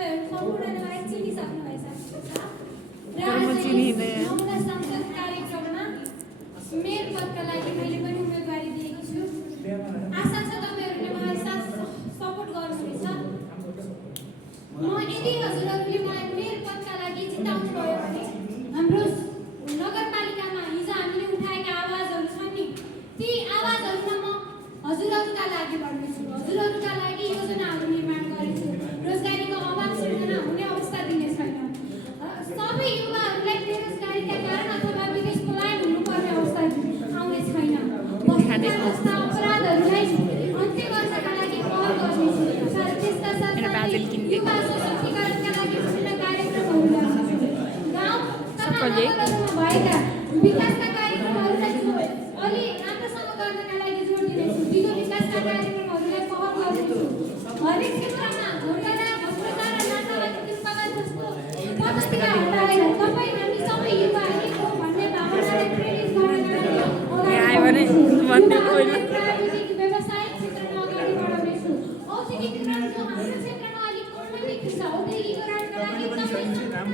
तपाईँहरू सम्पूर्णलाई चिनिसक्नुभएछ र तर म चिनिनँ। नमुना संसद कार्यक्रममा मेयर पदका लागि मैले पनि उम्मेदवारी दिएकी छु। आशा छ तपाईँहरूले मलाई साथ सपोर्ट गर्नुहुनेछ। यदि हजुरहरूले मलाई मेयर पदका लागि जिताउनु भयो भने हाम्रो नगरपालिकामा हिजो हामीले उठाएका आवाजहरू छन् नि, ती आवाजहरूमा म हजुरहरूका लागि बढ्नेछु। हजुरहरूका लागि योजनाहरू निर्माण गर्नेछु। रोजगारीको अभाव सृजना हुने अवस्था दिने छैन। सबै युवाहरूलाई बेरोजगारीका कारण अथवा विदेश पलायन हुनुपर्ने अवस्था आउने छैन। भ्रष्टाचार जस्ता अपराधहरूलाई अन्त्य गर्नका लागि पहल गर्नेछु। त्यसका साथसाथै युवा सशक्तिकरणका लागि विभिन्न कार्यक्रमहरू गर्नेछु। गाउँ तथा नगरहरूमा भएका विकासका कार्यक्रमहरूलाई अलि राम्रोसँग गर्नका लागि जोड दिनेछु। दिगो विकासका कार्यक्रमहरूलाई पहल गर्नेछु। हरेक क्षेत्रमा घोटाला, भ्रष्टाचार र नातावादी दुष्प्रभाव जस्तो पद्धतिका हटाएर तपाईँ हामी सबै युवा एक हौँ भन्ने भावनालाई प्रेरित गर्नका लागि प्राविधिक व्यावसायिक क्षेत्रमा अगाडि बढाउनेछु। औद्योगिकीकरण जो हाम्रो क्षेत्रमा अलिक कमजोरी छ, औद्योगिकीकरणका लागि तपाईँ सम्पूर्ण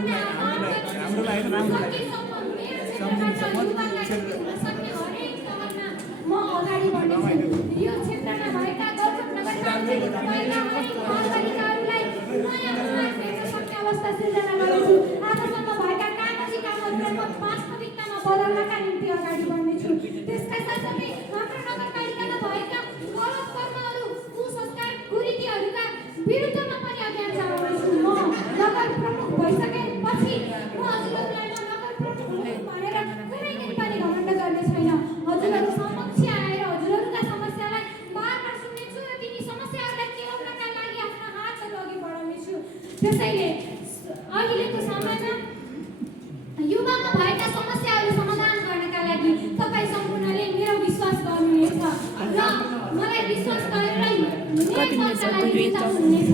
म अगाडि बढ्नेछु। यो क्षेत्रमा भएका गौरव नगरपालिका भएका हरेक नगरपालिकाहरूलाई नयाँ हेर्न सक्ने अवस्था सृजना गर्नेछु। आजसम्म भएका कागजी कामहरूलाई वास्तविकतामा बदल्नका निम्ति अगाडि बढ्नेछु। त्यसका साथसाथै हाम्रो नगरपालिकामा भएका गलत कर्महरू, कुसंस्कार, कुरीतिहरूका विरुद्धमा पनि अभियान चलाउनेछु। म नगर प्रमुख भइसकेपछि म हजुरहरूलाई नगर प्रमुख भनेर कुनै दिन पनि घमण्ड गर्ने छैन। हजुरहरू समक्ष आएर हजुरहरूका समस्यालाई बारबार सुन्नेछु र तिनी समस्याहरूलाई केलाउनका लागि आफ्ना हातहरू अघि बढाउनेछु। त्यसैले अहिलेको समयमा युवामा भएका समस्याहरू समाधान गर्नका लागि तपाईँ सम्पूर्णले मेरो विश्वास गर्नुहुनेछ र मलाई विश्वास गरेर जिताउनुहुनेछ।